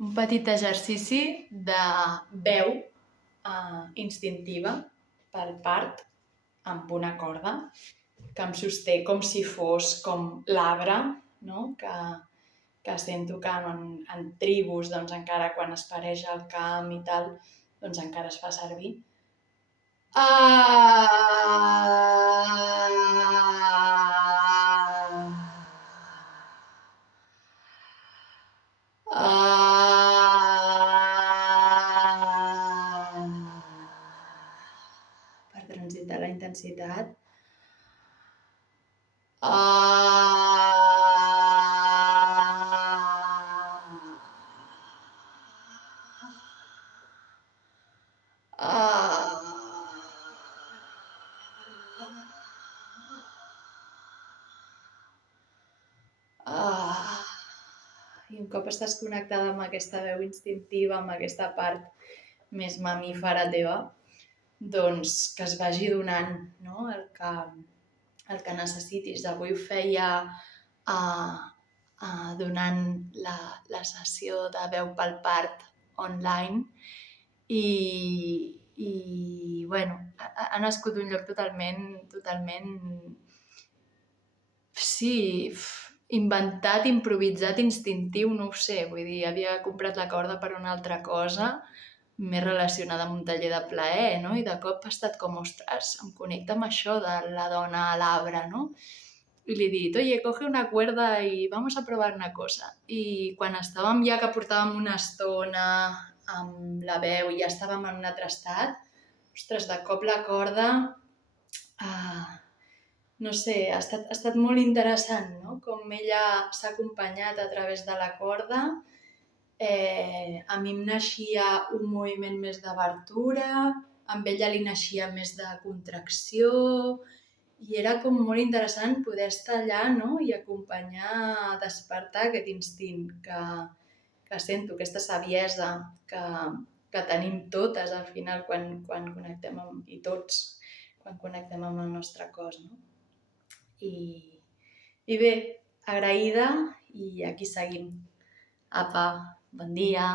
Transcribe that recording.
un petit exercici de veu instintiva pel part amb una corda que em sosté com si fos com l'arbre, no? que sento que en tribus, doncs, encara quan es pareja el camp i tal, doncs encara es fa servir. Per transitar la intensitat. I un cop estàs connectada amb aquesta veu instintiva, amb aquesta part més mamífera teva, doncs que es vagi donant, no? el que necessitis. Avui ho feia donant la sessió de veu pel part online i bueno, ha nascut d'un lloc totalment sí, inventat, improvisat, instintiu, no ho sé, vull dir, havia comprat la corda per una altra cosa més relacionada amb un taller de plaer, no? I de cop ha estat com, ostres, em connecta amb això de la dona a l'arbre, no? I li he dit, oye, coge una cuerda y vamos a probar una cosa. I quan estàvem ja que portàvem una estona amb la veu i ja estàvem en un altre estat, ostres, de cop la corda... no sé, ha estat molt interessant, no? Com ella s'ha acompanyat a través de la corda. A mi em naixia un moviment més d'obertura, amb ella li naixia més de contracció, i era com molt interessant poder estar allà, no? I acompanyar a despertar aquest instint que sento, aquesta saviesa que tenim totes al final quan connectem amb, i tots, quan connectem amb el nostre cos, no? I bé, agraïda i aquí seguim. Apa, bon dia!